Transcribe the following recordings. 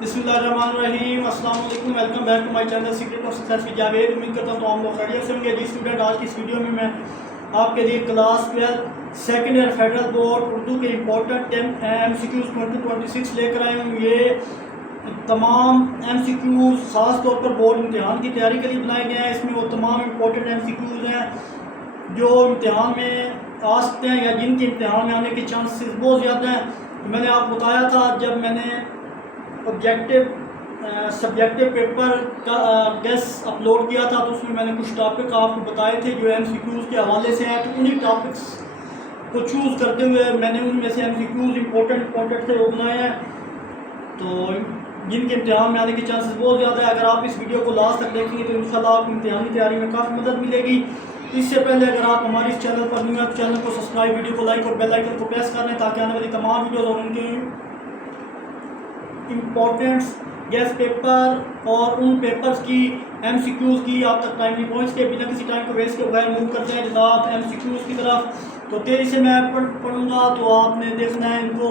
بسم اللہ الرحمن الرحیم، السلام علیکم، welcome back to my channel secret of success with Javed. امید کرتا ہوں تو ہم لوگ خیریت سے ہوں گے۔ جی اسٹوڈنٹ، آج کی اس ویڈیو میں آپ کے لیے class 12 second year federal board Urdu کے امپورٹنٹ ایم سی کیوز 2026 لے کر آئے ہوں۔ یہ تمام ایم سی کیوز خاص طور پر بورڈ امتحان کی تیاری کے لیے بنائے گئے ہیں۔ اس میں وہ تمام امپورٹنٹ ایم سی کیوز ہیں جو امتحان میں آ سکتے ہیں یا جن کے امتحان میں آنے کے چانسز بہت زیادہ ہیں۔ میں نے آپ کو بتایا تھا جب میں نے سبجیکٹو پیپر کا ٹیسٹ اپلوڈ کیا تھا تو اس میں نے کچھ ٹاپک آپ کو بتائے تھے جو ایم سی کیوز کے حوالے سے ہیں، تو انہی ٹاپکس کو چوز کرتے ہوئے میں نے ان میں سے ایم سی کیوز امپورٹنٹ تھے وہ بنائے ہیں، تو جن کے امتحان میں آنے کی چانسز بہت زیادہ ہے۔ اگر آپ اس ویڈیو کو لاسٹ تک دیکھیں گے تو انشاءاللہ آپ کو امتحان کی تیاری میں کافی مدد ملے گی۔ اس سے پہلے اگر آپ ہمارے اس چینل پر نیو ہیں تو چینل کو سبسکرائب، ویڈیو کو لائک اور بیل آئیکن کو پریس کر لیں تاکہ آنے والی تمام ویڈیوز اور ان کے امپورٹنٹس گیس پیپر اور ان پیپرز کی ایم سی کیوز کی آپ تک ٹائملی پہنچ کے بنا کسی ٹائم کو ویسٹ کے بغیر موو کرتے ہیں جناب ایم سی کیوز کی طرف۔ تو تیزی سے میں پڑھوں گا تو آپ نے دیکھنا ہے ان کو۔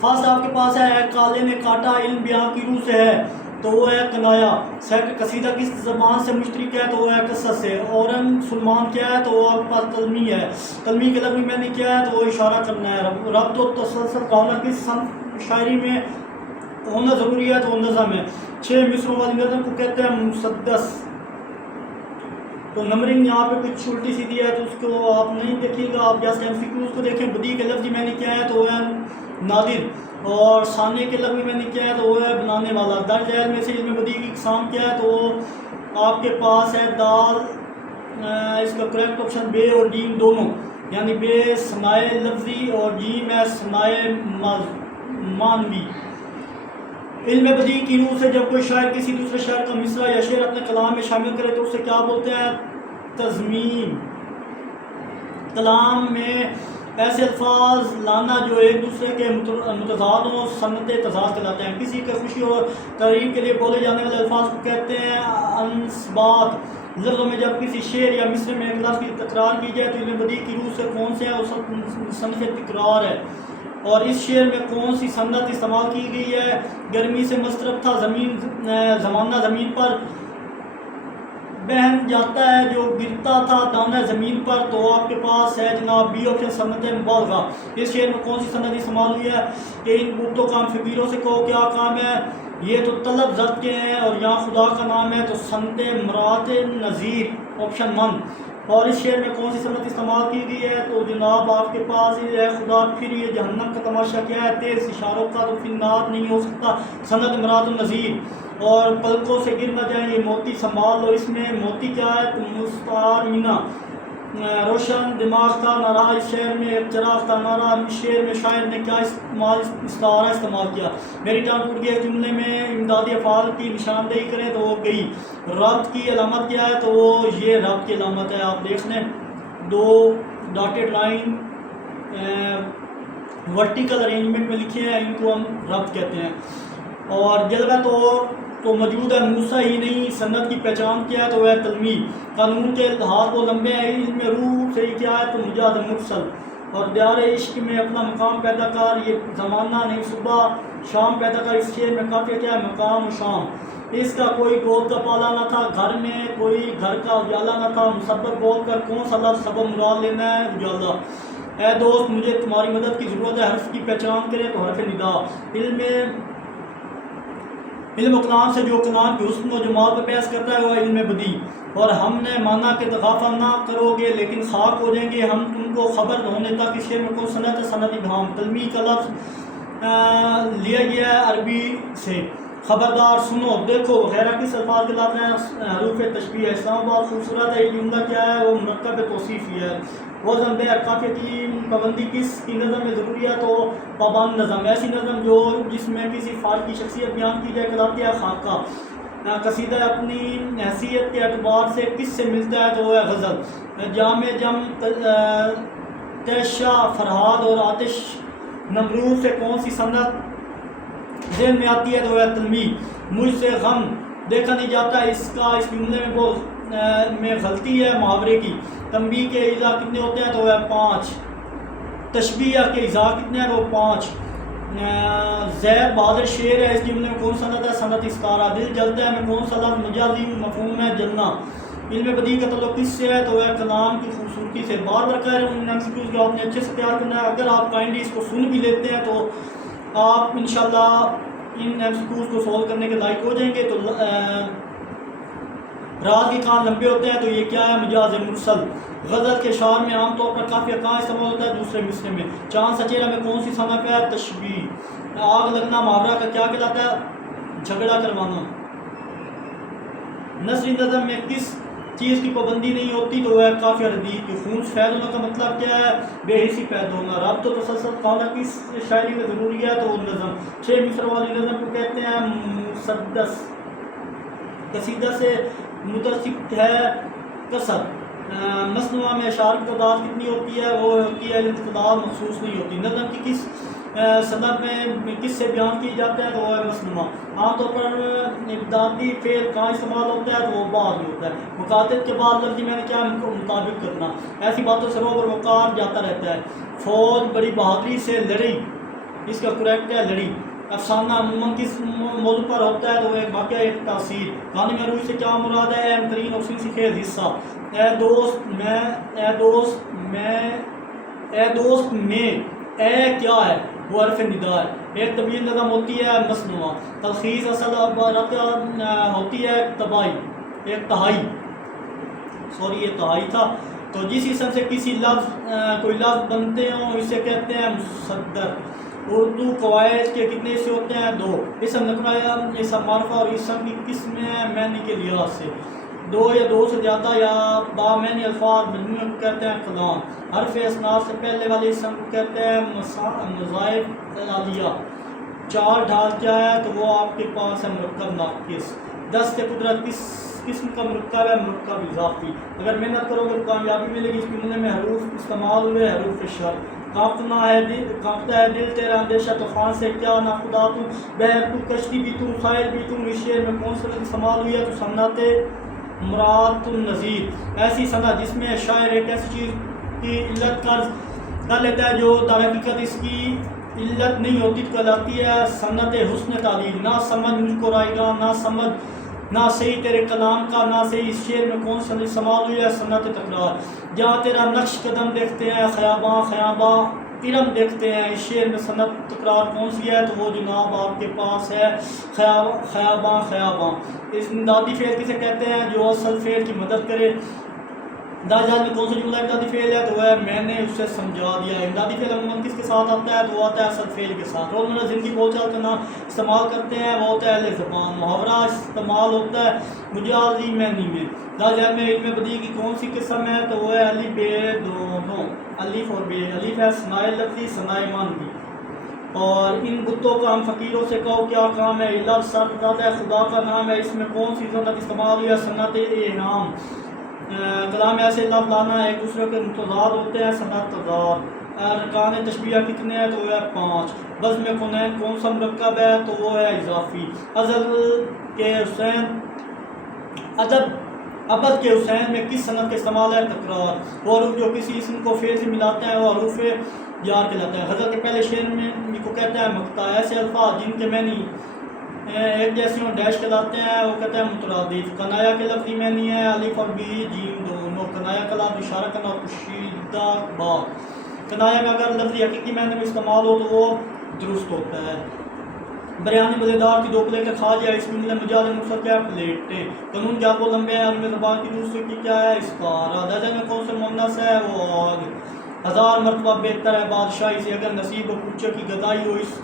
فرسٹ آپ کے پاس ہے کالے نے کاٹا علم بیان کی روح سے ہے تو وہ ہے کنایا۔ سیکنڈ قصیدہ کس زبان سے مشترک ہے تو وہ ہے قصص سے۔ اورن سلمان کیا ہے تو وہ آپ کے پاس قلمی ہے۔ قلمی کے لفظ میں نے کیا ہے تو وہ اشارہ کرنا ہے۔ ربط و تسلسل کا ہونا کس شاعری میں ہونا ضروری ہے تو وہ نظم ہے۔ 6 مصروں والی نظم کو کہتے ہیں مسدس۔ تو نمبرنگ یہاں پہ کچھ الٹی سیدھی ہے تو اس کو آپ نہیں دیکھیے گا، آپ جیسے ایم سی کیوز کو دیکھیں۔ بدی کے لفظ میں نے کیا ہے تو وہ ہے نادر، اور ثانی کے لفظ میں نے کیا ہے تو وہ ہے بنانے والا۔ درج ذیل میں سے علم بدی کی اقسام کیا ہے تو وہ آپ کے پاس ہے دال، اس کا کریکٹ آپشن بے اور جیم دونوں، یعنی بے ثنائے لفظی اور جیم ہے ثنائے معنوی۔ علم بدی کی روح سے جب کوئی شاعر کسی دوسرے شاعر کا مصرع یا شعر اپنے کلام میں شامل کرے تو اسے کیا بولتے ہیں؟ تضمین۔ کلام میں ایسے الفاظ لانا جو ایک دوسرے کے متضاد ہوں صنعت تضاد کہلاتے ہیں۔ کسی کے خوشی اور تقریب کے لیے بولے جانے والے الفاظ کو کہتے ہیں انصبات۔ لفظوں میں جب کسی شعر یا مصرع میں ایک لفظ کی تکرار کی جائے تو علم بدی کی روح سے کون سے ہے وہ صنف تکرار ہے۔ اور اس شعر میں کون سی صنعت استعمال کی گئی ہے؟ گرمی سے مسترب تھا زمانہ زمین پر بہن جاتا ہے جو گرتا تھا دانہ زمین پر، تو آپ کے پاس ہے جناب بی آپشن صنعت مبالغہ۔ اس شعر میں کون سی صنعت استعمال ہوئی ہے؟ کہ ان بوٹوں کا فقیروں سے کہو کیا کام ہے، یہ تو طلب زد کے ہیں اور یہاں خدا کا نام ہے تو صنعت مرات نظیر آپشن من۔ اور اس شعر میں کون سی صنعت استعمال کی گئی ہے تو جناب آپ کے پاس ہے خدا پھر یہ جہنم کا تماشا کیا ہے، تیز اشاروں کا تو پھر ناد نہیں ہو سکتا صنعت مراد النظیر۔ اور پلکوں سے گر نہ جائیں یہ موتی سنبھال لو، اس میں موتی کیا ہے تو مستعار مینا۔ روشن دماغ کا نہ رہا اس شعر میں ایک چراغ کا نعرہ۔ اس شعر میں شاعر نے کیا استعارہ استعمال کیا؟ میری ٹانگ ٹوٹ گئی۔ جملے میں امدادی افعال کی نشاندہی کریں تو وہ گئی۔ ربط کی علامت کیا ہے تو وہ یہ ربط کی علامت ہے، آپ دیکھ لیں 2 ڈاٹڈ لائن ورٹیکل ارینجمنٹ میں لکھے ہیں، ان کو ہم ربط کہتے ہیں۔ اور جلوہ تو موجود ہے موسیٰ ہی نہیں، صنعت کی پہچان کیا ہے تو وہ ہے تلمیح۔ قانون کے ہاتھ وہ لمبے ہیں، علم روح سے ہی کیا ہے تو مجاز مرسل۔ اور دیار عشق میں اپنا مقام پیدا کر، یہ زمانہ نہیں صبح شام پیدا کر۔ اس شعر میں کافی کیا ہے مقام و شام۔ اس کا کوئی گود کا پالا نہ تھا، گھر میں کوئی گھر کا اجالا نہ تھا، مسبب بول کر کون سا لفظ سبب مراد لینا ہے اجالا۔ اے دوست مجھے تمہاری مدد کی ضرورت ہے، حرف کی پہچان کرے تو حرف ندا۔ علم و کلام سے جو کلام کی حسن و جمال پر بحث کرتا ہے وہ علم بدی۔ اور ہم نے مانا کہ غافہ نہ کرو گے لیکن خاک ہو جائیں گے ہم تم کو خبر ہونے تک۔ اس شعر میں کون صنعت ہے؟ صنعت ابہام۔ تلمیح کا لفظ لیا گیا ہے عربی سے۔ خبردار سنو دیکھو وغیرہ کس الفاظ کے لفظ ہیں؟ حروف تشبیہ ہے۔ اسلام آباد خوبصورت ہے، یہ جملہ کیا ہے وہ مرکب توصیفی ہے۔ وزن بے قافیہ کی پابندی کس کی نظم میں ضروری ہے تو پابند نظم۔ ایسی نظم جو جس میں کسی فعال کی شخصیت بیان کی جائے کہلاتی ہے خاکہ۔ قصیدہ اپنی حیثیت کے اعتبار سے کس سے ملتا ہے تو وہ ہے غزل۔ جامع جم تیشہ فرہاد اور آتش نمرود سے کون سی صنعت ذہن میں آتی ہے تو وہ ہے تلمیح۔ مجھ سے غم دیکھا نہیں جاتا، اس جملے میں بہت میں غلطی ہے محاورے کی۔ تنبیہ کے اجزاء کتنے ہوتے ہیں تو وہ ہے 5۔ تشبیہ کے اجزاء کتنے ہیں وہ 5۔ زید بہادر شیر ہے، اس جملے میں کون سند ہے؟ سند استعارہ. دل جلتا ہے میں کون سا لفظ مجازی مفہوم ہے؟ جلنا. علم بدیع کا تعلق کس سے ہے؟ تو وہ کلام کی خوبصورتی سے. بار بار کہہ رہے ہیں ان MCQs کو آپ نے اچھے سے تیار کرنا ہے. اگر آپ کائنڈلی اس کو سن بھی لیتے ہیں تو آپ انشاءاللہ ان MCQs کو سولو کرنے کے لائق ہو جائیں گے. تو رات کے کان لمبے ہوتے ہیں تو یہ کیا ہے؟ مجاز مرسل. غزل کے شعر میں عام طور پر قافیہ کہاں استعمال ہوتا ہے؟ دوسرے مصرع میں. چاند سا چہرہ میں کون سی صنف ہے؟ تشبیہ. آگ لگنا محاورہ کا کیا کہلاتا ہے؟ جھگڑا کروانا. نثری نظم میں کس چیز کی پابندی نہیں ہوتی؟ تو وہ ہے قافیہ ردیف کی. خون سفید ہونا کا مطلب کیا ہے؟ بے حسی پیدا ہونا. ربط و تسلسل قاعدہ کس شاعری میں ضروری ہے؟ تو وہ نظم. 6 مصرع والی نظم کو کہتے ہیں مسدس. قصیدہ سے متصف ہے قصر. مصنوعہ میں اشعار کی تعداد کتنی ہوتی ہے؟ وہ ہوتی ہے تعداد مخصوص نہیں ہوتی. نظم کی کس صنف میں کس سے بیان کی جاتا ہے؟ تو وہ ہے مصنوعہ. عام طور پر ابتدائی فعل کہاں استعمال ہوتا ہے؟ تو وہ بعد میں ہوتا ہے. مخاطب کے بعد لفظ میں نے کیا مطابق کرنا. ایسی باتوں سے روبر وقار جاتا رہتا ہے. فوج بڑی بہادری سے لڑی، اس کا کریکٹ ہے لڑی. افسانہ عموماً کس موضوع پر ہوتا ہے؟ تو وہ ایک واقعہ ایک تاثیر. کہانی میں روح سے کیا مراد ہے؟ اہم ترین اور سنسی خیز حصہ. اے دوست میں اے کیا ہے؟ وہ حرف ندا ہے. ایک طویل نظم ہوتی ہے مصنوعہ. تلخیص اصل عبارت ہوتی ہے تباہی، ایک تہائی. یہ تہائی تھا. تو جس اسم سے کوئی لفظ بنتے ہوں اسے کہتے ہیں مصدر. اردو قواعد کے کتنے حصے ہوتے ہیں؟ 2. اسم نکرہ، اسم معرفہ اور اسم کی قسم معنی کے لحاظ سے. 2 یا 2 سے زیادہ یا بامعنی الفاظ مجموعے کو کہتے ہیں کلام. حرف اسناد سے پہلے والے اسم کو کہتے ہیں مضاعف عالیہ. 4 ڈھال کیا ہے؟ تو وہ آپ کے پاس ہے مرکب ناقص. 10 سے قدرت کس قسم کا مرکب ہے؟ مرکب اضافی. اگر محنت کرو گے تو کامیابی ملے گی. اس جملے میں حروف استعمال ہوئے حروف شرط. کانپتا ہے دل تیرا اندیشہ طوفان سے کیا ناخدا تم، بحر تو کشتی بھی تم، ساحل بھی تم. اس شعر میں کون سا لفظ استعمال ہوئی ہے؟ تو صنعت مراد النظیر. ایسی صنعت جس میں شاعر ایک ایسی چیز کی علت کر لیتا ہے جو در حقیقت اس کی علت نہیں ہوتی تو کہلاتی ہے صنعت حسن تعلیم. نہ سمجھ مجھ کو رائے گا، نہ سمجھ نہ صحیح تیرے کلام کا، نہ صحیح. اس شعر میں کون سا استعمال ہوئی ہے؟ صنعت تکرار. جہاں تیرا نقش قدم دیکھتے ہیں خیاباں ارم دیکھتے ہیں. اس شعر میں صنعت تکرار کون سی ہے؟ تو وہ جناب آپ کے پاس ہے خیاباں. اس امدادی فعل کسے کہتے ہیں؟ جو اصل فعل کی مدد کرے. داجال میں کون سا جملہ امدادی فعل ہے؟ تو وہ ہے میں نے اسے سمجھا دیا. امدادی فعل عموماً کس کے ساتھ آتا ہے؟ تو وہ آتا ہے اصل فعل کے ساتھ. روزمرہ زندگی بول چال کا نام استعمال کرتے ہیں وہ ہوتا ہے اہل زبان. محاورہ استعمال ہوتا ہے مجازی معنی میں. داجال میں علم بدیع کی کون سی قسم ہے؟ تو وہ ہے الف بے دونوں. الف اور بے. الف ہے ثنائے لفظی، ثنائے معنوی. اور ان بتوں کا ہم فقیروں سے کہو کیا کام ہے؟ یہ لفظ سرزاد ہے خدا کا نام ہے. اس میں کون سی صنعت استعمال ہوئی ہے؟ صنعت انعام. کلام ایسے لفظ لانا ایک دوسرے کے متضاد ہوتے ہیں، صنعت تضاد. ارکان تشبیہ کتنے ہیں؟ تو وہ ہے 5. بزم میں کون سا مرکب ہے؟ تو وہ ہے اضافی. ابد کے حسین میں کس صنعت کا استعمال ہے؟ تکرار. وہ حروف جو کسی اسم کو فعل سے ملاتے ہیں وہ حروف جار کہلاتا ہے. غزل کے پہلے شعر میں کو کہتے ہیں مقطع. ایسے الفاظ جن کے معنی ایک جیسی ہوں ڈیش کہلاتے ہیں وہ کہتے ہیں مترادف. کنایا کے لفظی معنی ہے الف اور بی جیم دونوں. کنایا کا لفظ اشارہ کرنا اور پوشیدہ بات. کنایا میں اگر لفظی حقیقی معنی میں استعمال ہو تو وہ درست ہوتا ہے. بریانی مزیدار کی 2 پلیٹیں کھا جائے. اس جملے مجاز مرسل کیا ہے؟ پلیٹیں. قانون کیا کو لمبے ہیں؟ ان میں زبان کی دوسرے کی کیا ہے؟ استعارہ. درجہ میں کون سے مؤنث ہے؟ وہ آگ. 1000 مرتبہ بہتر ہے بادشاہی سے اگر نصیب و کوچے کی گدائی ہو. اس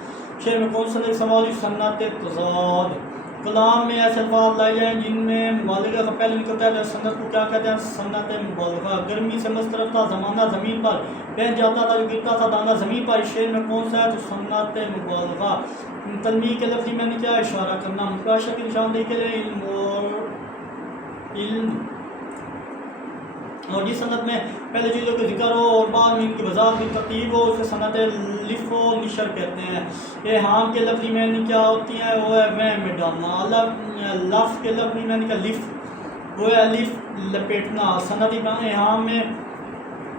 شعر میں کون سا سوال ہوئی؟ صنعت تضاد. کلام میں ایسے الفاظ لائے جائیں جن میں مبالغہ کا پہلے نکلتا ہے. صنعت کو کیا کہتے ہیں؟ صنعت مبالغہ. گرمی سے مسترف تھا زمانہ زمین پر، بہن جاتا تھا جو گرتا تھا دانا زمین پر. اس شعر میں کون سا ہے؟ تو صنعت مبالغہ. تنبیہ کے لفظی میں نے کیا اشارہ کرنا. متعاشر کی نشاندہی کے لیے علم اور جس صنعت میں پہلے چیزوں کا ذکر ہو اور بعد میں ان کی وضاحت بھی ترتیب ہو اسے صنعت لف و نشر کہتے ہیں. احام کے لفظی معنی کیا ہوتی ہیں؟ وہ ہے وہم میں ڈالنا. لف کے لفظی معنی کا لف وہ ہے الف لپیٹنا. صنعت احام میں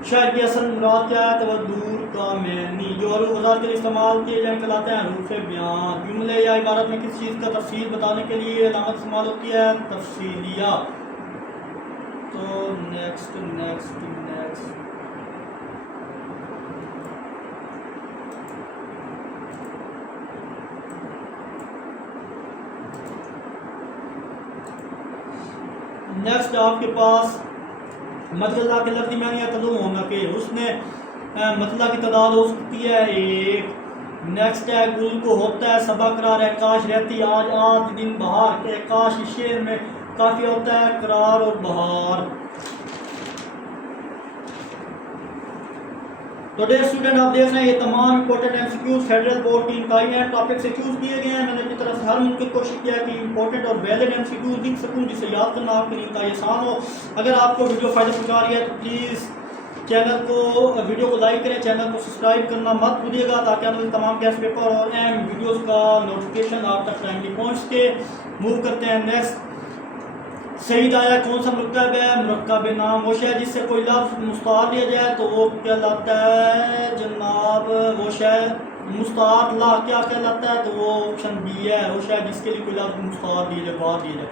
شاعر کی اصل مراد کیا ہے؟ تودور کا معنی جو حروف وضاحت کے لیے استعمال کیے جائیں کہلاتے ہیں حروف بیان. جملے یا عبارت میں کس چیز کا تفصیل بتانے کے لیے علامت استعمال ہوتی ہے؟ تفصیلیہ. تو نیکسٹ نیکسٹ نیکسٹ نیکسٹ آپ کے پاس مطلع کے لفظی معنی یا تدو ہونا کہ اس نے مطلع کی تعداد ہو سکتی ہے 1. نیکسٹ ہے گل کو ہوتا ہے صبا قرار ہے کاش رہتی آج آج دن بہار کے کاش اس شعر میں کافی ہوتا ہے قرار اور بہار. تو ڈیئر اسٹوڈنٹ آپ دیکھ رہے ہیں یہ تمام important M C Qs federal board کی انتہائی ہیں ٹاپک سے چوز کیے گئے ہیں. میں نے اپنی طرف سے ہر ممکن کوشش کیا کہ امپورٹنٹ اور ویلڈ ایم سی کیوز لکھ سکوں جسے یاد کرنا آپ کے لیے انتہائی آسان ہو. اگر آپ کو ویڈیو فائدہ پہنچا رہی ہے تو پلیز چینل کو ویڈیو کو لائک کریں, چینل کو سبسکرائب کرنا مت بھولیے گا تاکہ آپ تمام ٹیسٹ پیپر اور اہم ویڈیوز کا نوٹیفیکیشن آپ تک ٹائملی پہنچ سکے. موو کرتے ہیں نیکسٹ. سعید آیا کون سا مرکب ہے؟ مرکب نام وہ شے جس سے کوئی لفظ مستعار لیا جائے تو وہ کہلاتا ہے جناب وہ شے مستعار لا کیا کہلاتا ہے؟ تو وہ آپشن بی ہے وہ شے جس کے لیے کوئی لفظ مستعار دیا جائے باہر دیا جائے.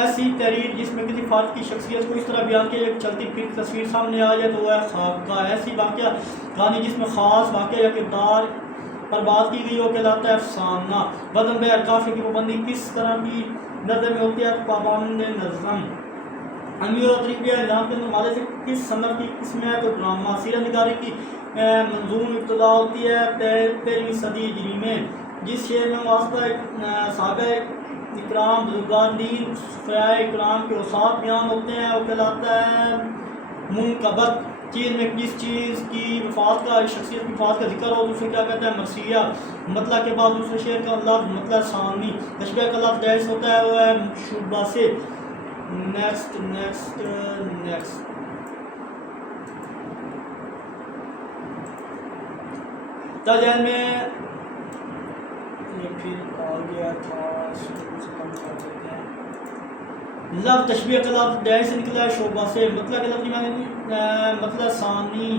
ایسی تحریر جس میں کسی فرد کی شخصیت کو اس طرح بیان کیا جائے چلتی پھرتی تصویر سامنے آ جائے تو وہ ہے خاکہ. ایسی واقعہ کہانی جس میں خاص واقعہ یا کردار پر بات کی گئی وہ کہلاتا ہے افسانہ. وزن بے کافی کی پابندی کس طرح کی نظر میں ہوتی ہے؟ پابند نظم. امیر اور طریقہ نظام کے حوالے سے کس صنف کی قسم ہے؟ تو ڈرامہ. سیرت نگاری کی منظوم ابتدا ہوتی ہے 13ویں صدی ہجری میں. جس شعر میں واسطہ صحابہ اکرام بزرگان دین صفحہ اکرام کے اوصاف بیان ہوتے ہیں وہ کہلاتا ہے منقبت. چیز میں جس چیز کی وفات کا شخصیت کی وفات کا ذکر ہو دوسرے کیا کہتے ہیں مرثیہ. مطلع کے بعد دوسرے شعر کا لفظ مطلع ثانی. تشبیہ کا لفظ جائز ہوتا ہے وہ ہے شبہ سے. نیکسٹ نیکسٹ نیکسٹ ذہن میں یہ پھر آ گیا تھا اس کو کم کر دیتے ہیں. لفظ تشبیہ کا لفظ ڈیش سے نکلا ہے شعبہ سے. مطلع کے لفظی معنی مطلع ثانی.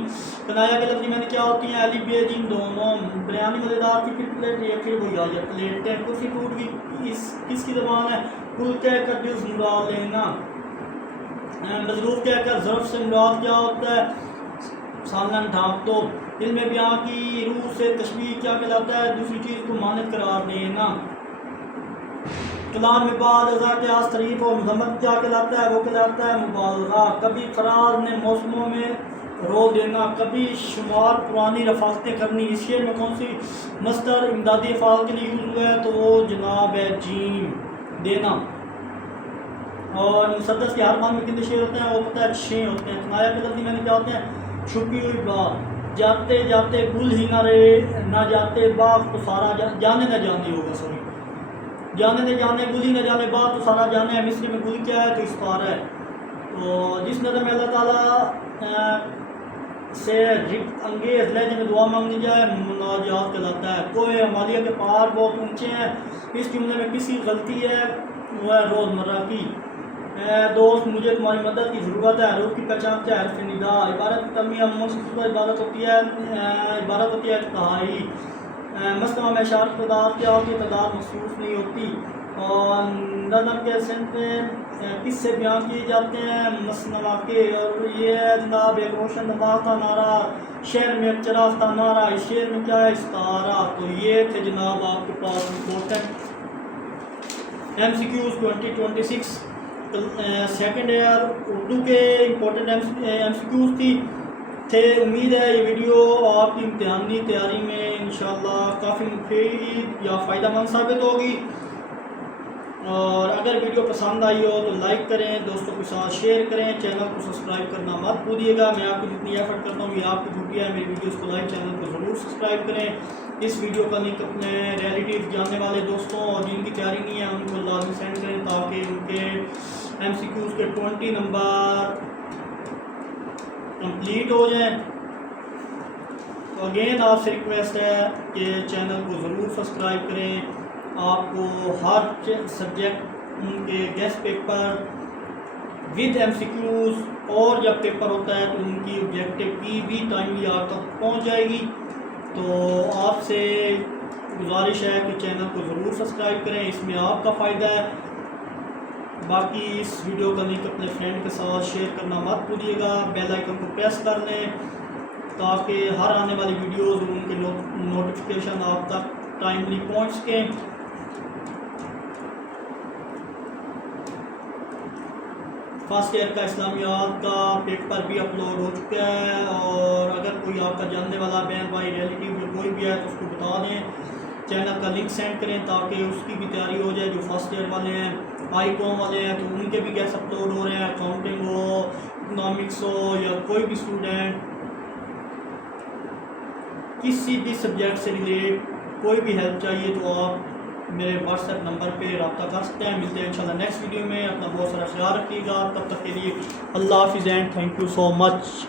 کنایا کے لفظی معنی کیا ہوتی ہیں؟ علی بے جیم دونوں. بریانی مزیدار کی پھر پلیٹ یا پھر وہی آ جائے پلیٹ. کرسی ٹوٹ گئی کس کی زبان ہے؟ کل کہہ کر جز مراد لینا. مظروف کہہ کر ظرف سے مراد کیا ہوتا ہے؟ سالن ڈھانپ دو. علم بیان کی روح سے تشبیہ کیا کہلاتا ہے؟ دوسری چیز کو مانند قرار دینا. کلام میں بعد ازا کے آس تعریف اور مذمت کیا کہلاتا ہے؟ وہ کہلاتا ہے مبالغہ. کبھی فراز نے موسموں میں رو دینا. کبھی شمار پرانی رفاقتیں کرنی. اس شعر میں کون سی مصدر امدادی افعال کے لیے یوز ہوا ہے؟ تو وہ جناب ہے جیم دینا. اور مسدس کے ہر مان میں کتنے شعر ہوتے ہیں؟ وہ پتہ ہے 6 ہوتے ہیں. کنایا کے لفظی معنی کیا ہوتے ہیں؟ چھپی ہوئی بات. جاتے جاتے گل ہی نہ رہے نہ جاتے باغ تو سارا جانے نہ جانے ہوگا سوری جانے نہ جانے گل ہی نہ جانے باغ تو سارا جانے ہے. مصری میں گل کیا ہے؟ تو استعارہ ہے. تو جس نظر میں اللہ تعالیٰ سے رفت انگیز لہجے میں دعا مانگنی جائے مناجات کہلاتا ہے. کوہ ہمالیہ کے پہاڑ بہت اونچے ہیں. اس جملے میں کسی غلطی ہے وہ ہے روزمرہ کی. دوست مجھے تمہاری مدد کی ضرورت ہے. حروف کی پہچان کیا ہے؟ حرف ندا. عبارت کی تمیہ مخصوص عبارت ہوتی ہے تہائی. مصنوعہ میں اشعار کی تعداد کیا ہوتی ہے؟ تعداد مخصوص نہیں ہوتی. اور نظم کے صنف کس سے بیان کیے جاتے ہیں؟ مصنوعہ کے. اور یہ جناب ایک روشن دماغ کا نعرہ شعر میں ایک چراغ کا نعرہ. اس شعر میں کیا ہے؟ استعارہ. تو یہ تھے جناب آپ کے پاس important M C Qs 2026 second year Urdu کے امپورٹنٹ ایم سی کیوز تھے. امید ہے یہ ویڈیو آپ کی امتحانی تیاری میں انشاءاللہ کافی مفید یا فائدہ مند ثابت ہوگی. اور اگر ویڈیو پسند آئی ہو تو لائک کریں, دوستوں کے ساتھ شیئر کریں, چینل کو سبسکرائب کرنا مت بھولیے گا. میں آپ کو جتنی ایفرٹ کرتا ہوں یہ آپ کی ڈیوٹی ہے. میری ویڈیوز کو لائک, چینل کو ضرور سبسکرائب کریں. اس ویڈیو کا لنک اپنے ریلیٹیو جاننے والے دوستوں اور جن کی تیاری نہیں ہے ان کو لازمی سینڈ کریں تاکہ ان کے ایم سی کیوز کے 20 نمبر کمپلیٹ ہو جائیں. تو اگین آپ سے ریکویسٹ ہے کہ چینل کو ضرور سبسکرائب کریں. آپ کو ہر سبجیکٹ ان کے گیسٹ پیپر ود MCQs، اور جب پیپر ہوتا ہے تو ان کی آبجیکٹیو کی بھی ٹائملی آپ تک پہنچ جائے گی۔ تو آپ سے گزارش ہے کہ چینل کو ضرور سبسکرائب کریں، اس میں آپ کا فائدہ ہے۔ باقی اس ویڈیو کا لنک اپنے فرینڈ کے ساتھ شیئر کرنا مت بھولیے گا، بیل آئیکن کو پریس کر لیں تاکہ ہر آنے والی ویڈیوز اور ان کے نوٹیفیکیشن آپ تک ٹائملی پہنچ سکیں۔ فرسٹ ایئر کا اسلامیات کا پیپر بھی اپلوڈ ہو چکا ہے، اور اگر کوئی آپ کا جاننے والا بہن بھائی ریلیٹیو یا کوئی بھی ہے تو اس کو بتا دیں، چینل کا لنک سینڈ کریں تاکہ اس کی بھی تیاری ہو جائے۔ جو فرسٹ ایئر والے ہیں، آئی کام والے ہیں، تو ان کے بھی گیس اپلوڈ ہو رہے ہیں، اکاؤنٹنگ ہو، اکنامکس ہو، یا کوئی بھی اسٹوڈنٹ کسی بھی سبجیکٹ سے ریلیٹ کوئی بھی ہیلپ چاہیے تو آپ میرے واٹس ایپ نمبر پہ رابطہ کر سکتے ہیں۔ ملتے ہیں انشاءاللہ نیکسٹ ویڈیو میں، اپنا بہت سارا خیال رکھیے گا، تب تک کے لیے اللہ حافظ and thank you so much.